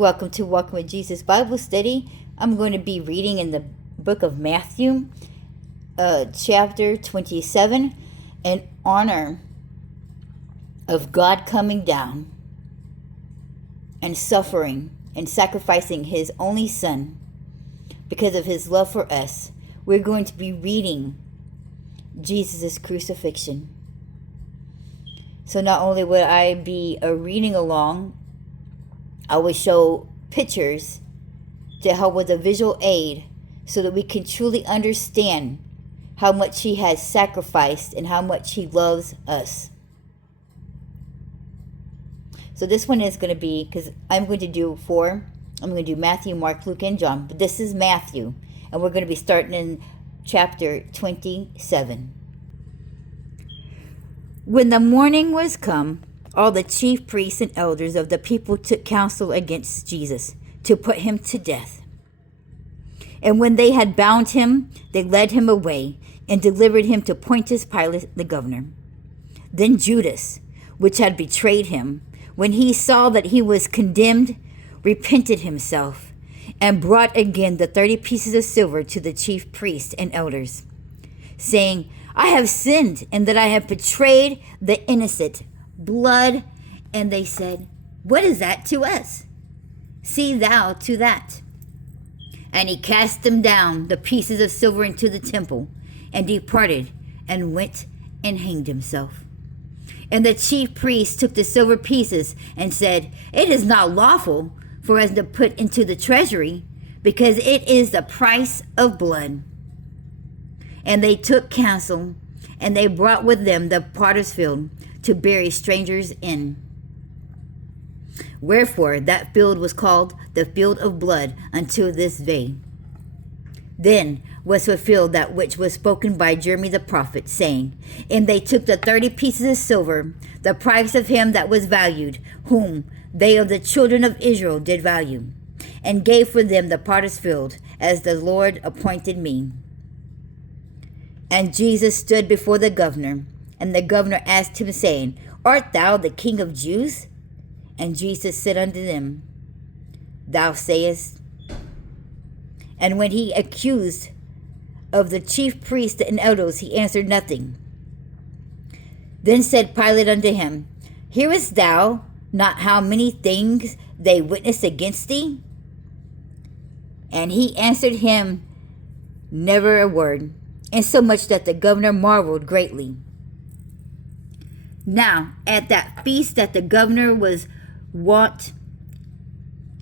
Welcome to Walking with Jesus Bible Study. I'm going to be reading in the book of Matthew, chapter 27, in honor of God coming down and suffering and sacrificing his only son because of his love for us. We're going to be reading Jesus' crucifixion. So not only will I be reading along, I will show pictures to help with a visual aid so that we can truly understand how much he has sacrificed and how much he loves us. So this one is going to be, because I'm going to do Matthew, Mark, Luke, and John. But this is Matthew, and we're going to be starting in chapter 27. When the morning was come, all the chief priests and elders of the people took counsel against Jesus to put him to death. And when they had bound him, they led him away and delivered him to Pontius Pilate the governor. Then Judas, which had betrayed him, when he saw that he was condemned, repented himself and brought again the 30 pieces of silver to the chief priests and elders, saying, I have sinned in that I have betrayed the innocent blood. And they said, what is that to us? See thou to that. And he cast them down, the pieces of silver, into the temple, and departed, and went and hanged himself. And the chief priests took the silver pieces, and said, it is not lawful for us to put into the treasury, because it is the price of blood. And they took counsel, and they brought with them the potter's field, to bury strangers in. Wherefore that field was called the field of blood unto this day. Then was fulfilled that which was spoken by Jeremy the prophet, saying, and they took the 30 pieces of silver, the price of him that was valued, whom they of the children of Israel did value, and gave for them the potter's field, as the Lord appointed me. And Jesus stood before the governor, and the governor asked him, saying, art thou the King of Jews? And Jesus said unto them, thou sayest. And when he accused of the chief priests and elders, he answered nothing. Then said Pilate unto him, hearest thou not how many things they witness against thee? And he answered him never a word, insomuch that the governor marveled greatly. Now, at that feast that the governor was wont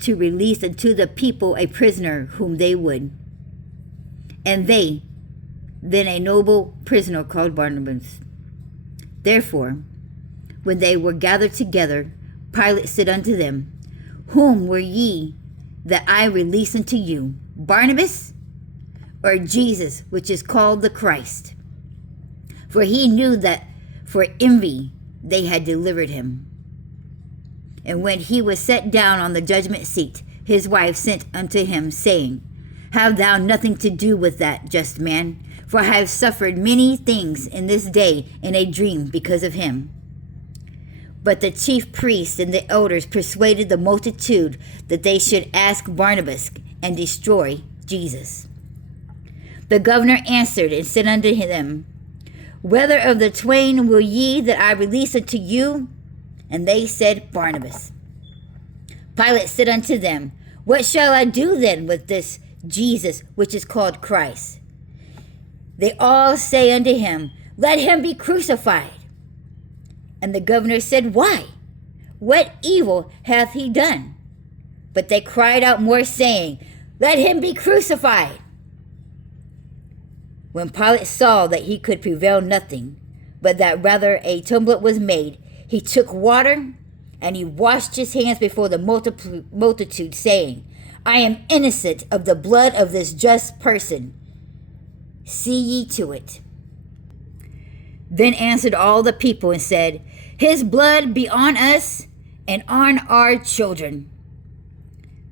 to release unto the people a prisoner whom they would. And they, then a noble prisoner called Barnabas. Therefore, when they were gathered together, Pilate said unto them, whom were ye that I release unto you, Barnabas, or Jesus, which is called the Christ? For he knew that for envy they had delivered him. And when he was set down on the judgment seat, his wife sent unto him, saying, have thou nothing to do with that just man? For I have suffered many things in this day in a dream because of him. But the chief priests and the elders persuaded the multitude that they should ask Barnabas and destroy Jesus. The governor answered and said unto them, whether of the twain will ye that I release unto you? And they said, Barnabas. Pilate said unto them, what shall I do then with this Jesus, which is called Christ? They all say unto him, let him be crucified. And the governor said, why? What evil hath he done? But they cried out more, saying, let him be crucified. When Pilate saw that he could prevail nothing, but that rather a tumult was made, he took water, and he washed his hands before the multitude, saying, I am innocent of the blood of this just person. See ye to it. Then answered all the people and said, his blood be on us and on our children.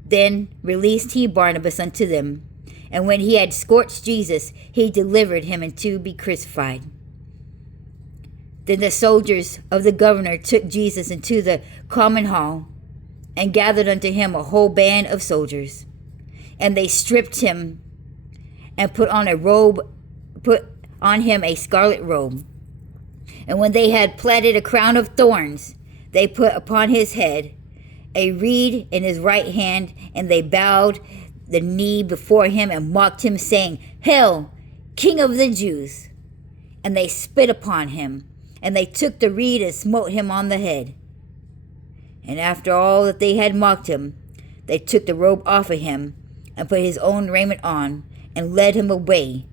Then released he Barnabas unto them. And when he had scourged Jesus, he delivered him to be crucified. Then the soldiers of the governor took Jesus into the common hall and gathered unto him a whole band of soldiers. And they stripped him and put on him a scarlet robe. And when they had platted a crown of thorns, they put upon his head a reed in his right hand, and they bowed the knee before him and mocked him, saying, Hail, King of the Jews! And they spit upon him, and they took the reed and smote him on the head. And after all that they had mocked him, they took the robe off of him, and put his own raiment on, and led him away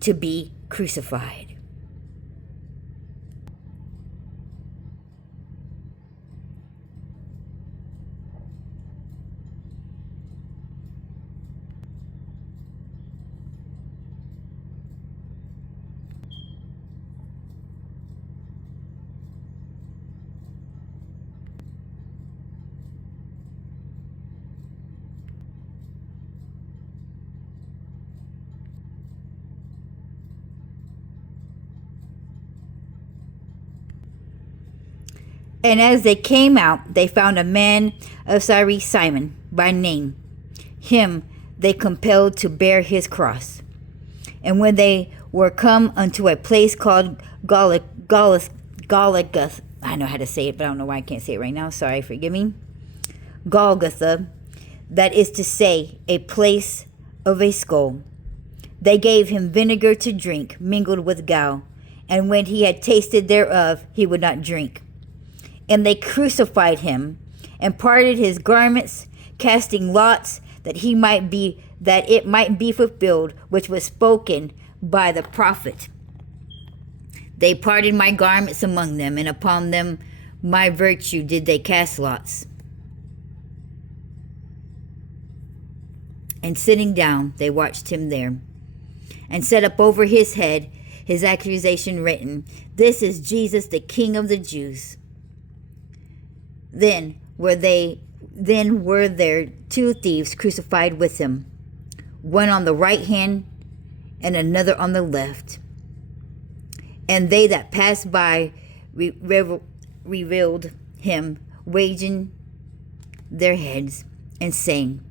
to be crucified. And as they came out, they found a man of Cyrene, Simon by name. Him they compelled to bear his cross. And when they were come unto a place called Golgotha, I know how to say it, but I don't know why I can't say it right now. Sorry, forgive me. Golgotha, that is to say, a place of a skull. They gave him vinegar to drink, mingled with gall. And when he had tasted thereof, he would not drink. And they crucified him, and parted his garments, casting lots, that it might be fulfilled, which was spoken by the prophet. They parted my garments among them, and upon them my virtue did they cast lots. And sitting down, they watched him there, and set up over his head his accusation written, This is Jesus, the King of the Jews. Then were there two thieves crucified with him, one on the right hand and another on the left. And they that passed by reviled him, wagging their heads, and saying,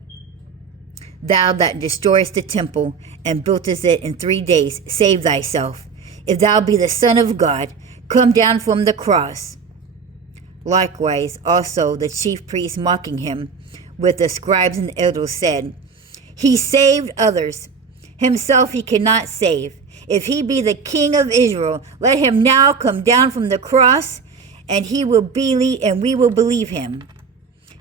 Thou that destroyest the temple, and buildest it in 3 days, save thyself. If thou be the Son of God, come down from the cross. Likewise also the chief priests, mocking him with the scribes and elders, said, He saved others, himself he cannot save. If he be the King of Israel, let him now come down from the cross, and we will believe him.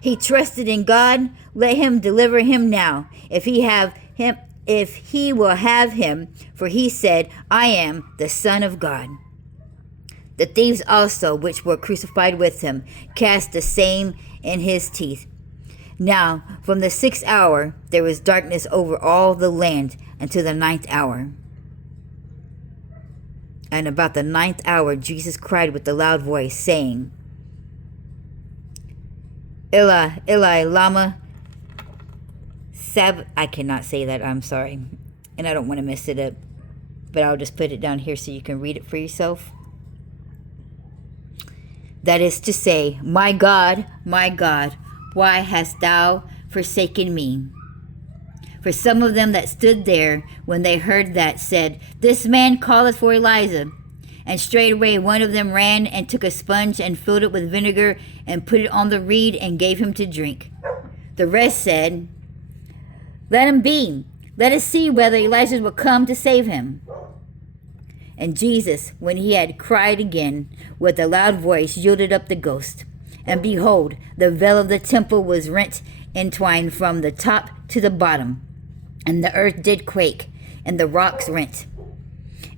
He trusted in God, let him deliver him now, if he will have him, for he said, I am the Son of God. The thieves also, which were crucified with him, cast the same in his teeth. Now from the 6th hour there was darkness over all the land until the 9th hour. And about the 9th hour Jesus cried with a loud voice, saying, Eli, Eli, lama sab... I cannot say that, I'm sorry. And I don't want to mess it up. But I'll just put it down here so you can read it for yourself. That is to say, my God, why hast thou forsaken me? For some of them that stood there, when they heard that, said, This man calleth for Elijah. And straightway one of them ran and took a sponge and filled it with vinegar and put it on the reed and gave him to drink. The rest said, Let him be. Let us see whether Elijah will come to save him. And Jesus, when he had cried again with a loud voice, yielded up the ghost. And behold, the veil of the temple was rent in twine from the top to the bottom. And the earth did quake, and the rocks rent.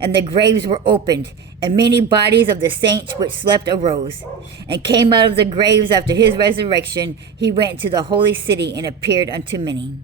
And the graves were opened, and many bodies of the saints which slept arose, and came out of the graves after his resurrection. He went to the holy city and appeared unto many.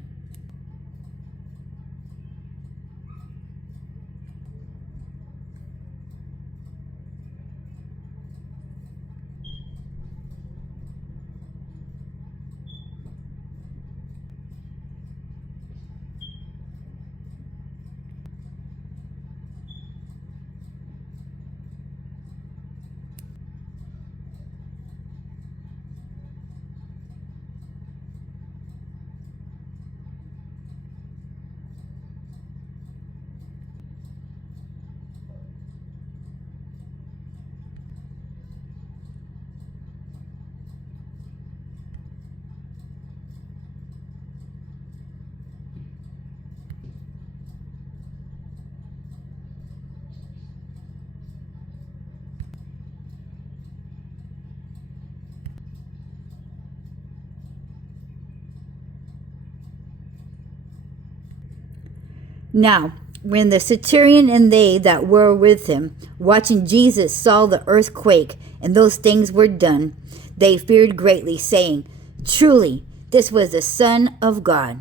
Now, when the centurion and they that were with him, watching Jesus, saw the earth quake, and those things were done, they feared greatly, saying, Truly, this was the Son of God.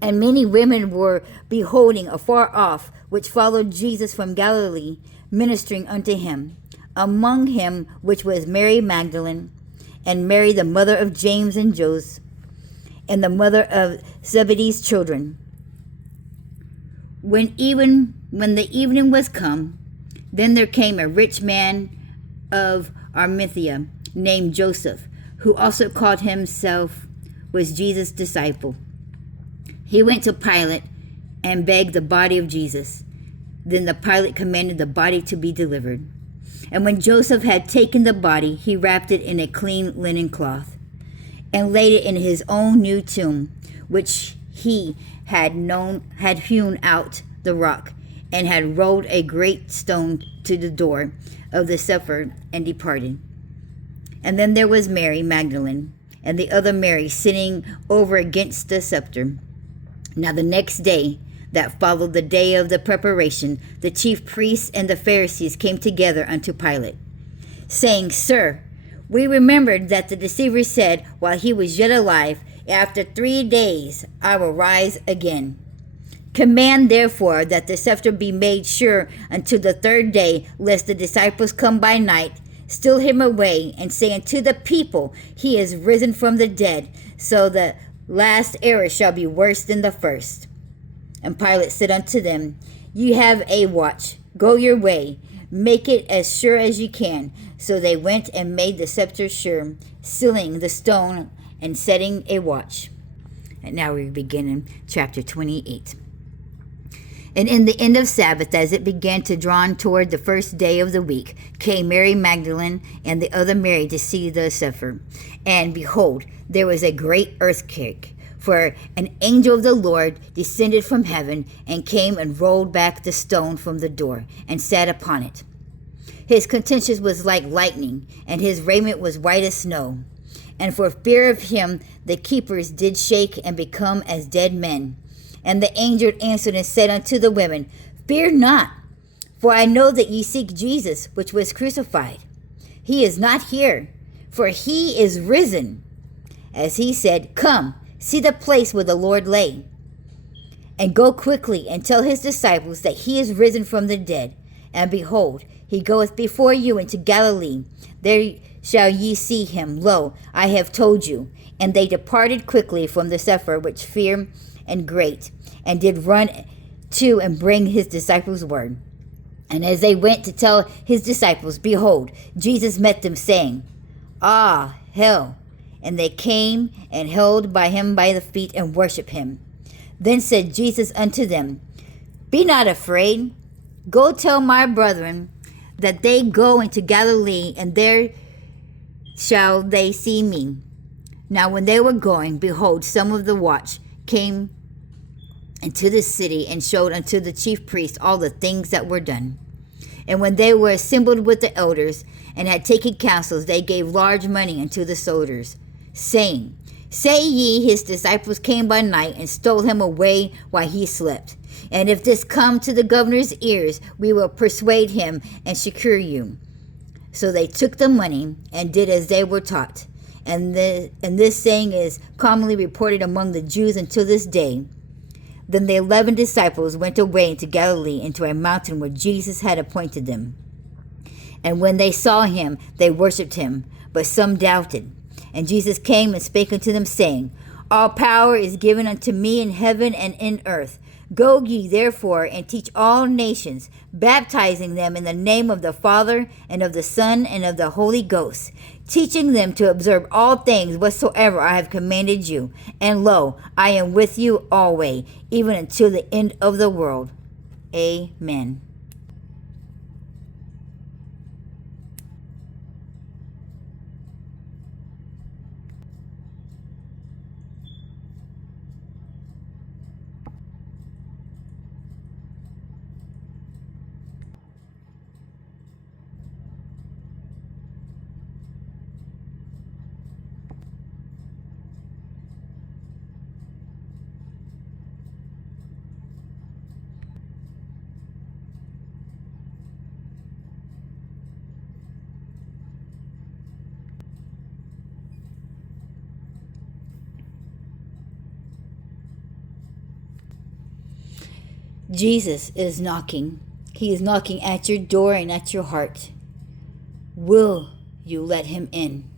And many women were beholding afar off, which followed Jesus from Galilee, ministering unto him. Among him which was Mary Magdalene, and Mary the mother of James and Joseph, and the mother of Zebedee's children. When the evening was come, then there came a rich man of Arimathea, named Joseph, who also called himself was Jesus' disciple. He went to Pilate and begged the body of Jesus. Then the Pilate commanded the body to be delivered. And when Joseph had taken the body, he wrapped it in a clean linen cloth, and laid it in his own new tomb, which he had hewn out the rock, and had rolled a great stone to the door of the sepulchre, and departed. And then there was Mary Magdalene, and the other Mary, sitting over against the sepulchre. Now the next day, that followed the day of the preparation, the chief priests and the Pharisees came together unto Pilate, saying, Sir, we remembered that the deceiver said, while he was yet alive, After 3 days I will rise again. Command therefore that the scepter be made sure until the 3rd day, lest the disciples come by night, steal him away, and say unto the people, He is risen from the dead. So the last error shall be worse than the first. And Pilate said unto them, Ye have a watch. Go your way. Make it as sure as ye can. So they went and made the scepter sure, sealing the stone and setting a watch. And now we begin in chapter 28. And in the end of Sabbath, as it began to draw toward the 1st day of the week, came Mary Magdalene and the other Mary to see the sepulchre. And behold, there was a great earthquake, for an angel of the Lord descended from heaven, and came and rolled back the stone from the door, and sat upon it. His countenance was like lightning, and his raiment was white as snow. And for fear of him the keepers did shake and become as dead men. And the angel answered and said unto the women, Fear not, for I know that ye seek Jesus, which was crucified. He is not here, for he is risen. As he said, Come, see the place where the Lord lay. And go quickly and tell his disciples that he is risen from the dead. And behold, he goeth before you into Galilee. There shall ye see him. Lo, I have told you. And they departed quickly from the sepulchre with fear and great, and did run to and bring his disciples word. And as they went to tell his disciples, behold, Jesus met them, saying, Ah, hail! And they came and held by him by the feet, and worshipped him. Then said Jesus unto them, Be not afraid. Go tell my brethren that they go into Galilee, and there shall they see me. Now when they were going, behold, some of the watch came into the city, and showed unto the chief priests all the things that were done. And when they were assembled with the elders, and had taken counsels, they gave large money unto the soldiers, saying, Say ye, his disciples came by night, and stole him away while he slept. And if this come to the governor's ears, we will persuade him and secure you. So they took the money, and did as they were taught. And this saying is commonly reported among the Jews until this day. Then the 11 disciples went away into Galilee, into a mountain where Jesus had appointed them. And when they saw him, they worshipped him, but some doubted. And Jesus came and spake unto them, saying, All power is given unto me in heaven and in earth. Go ye therefore and teach all nations, baptizing them in the name of the Father, and of the Son, and of the Holy Ghost, teaching them to observe all things whatsoever I have commanded you. And lo, I am with you always, even until the end of the world. Amen. Jesus is knocking. He is knocking at your door and at your heart. Will you let him in?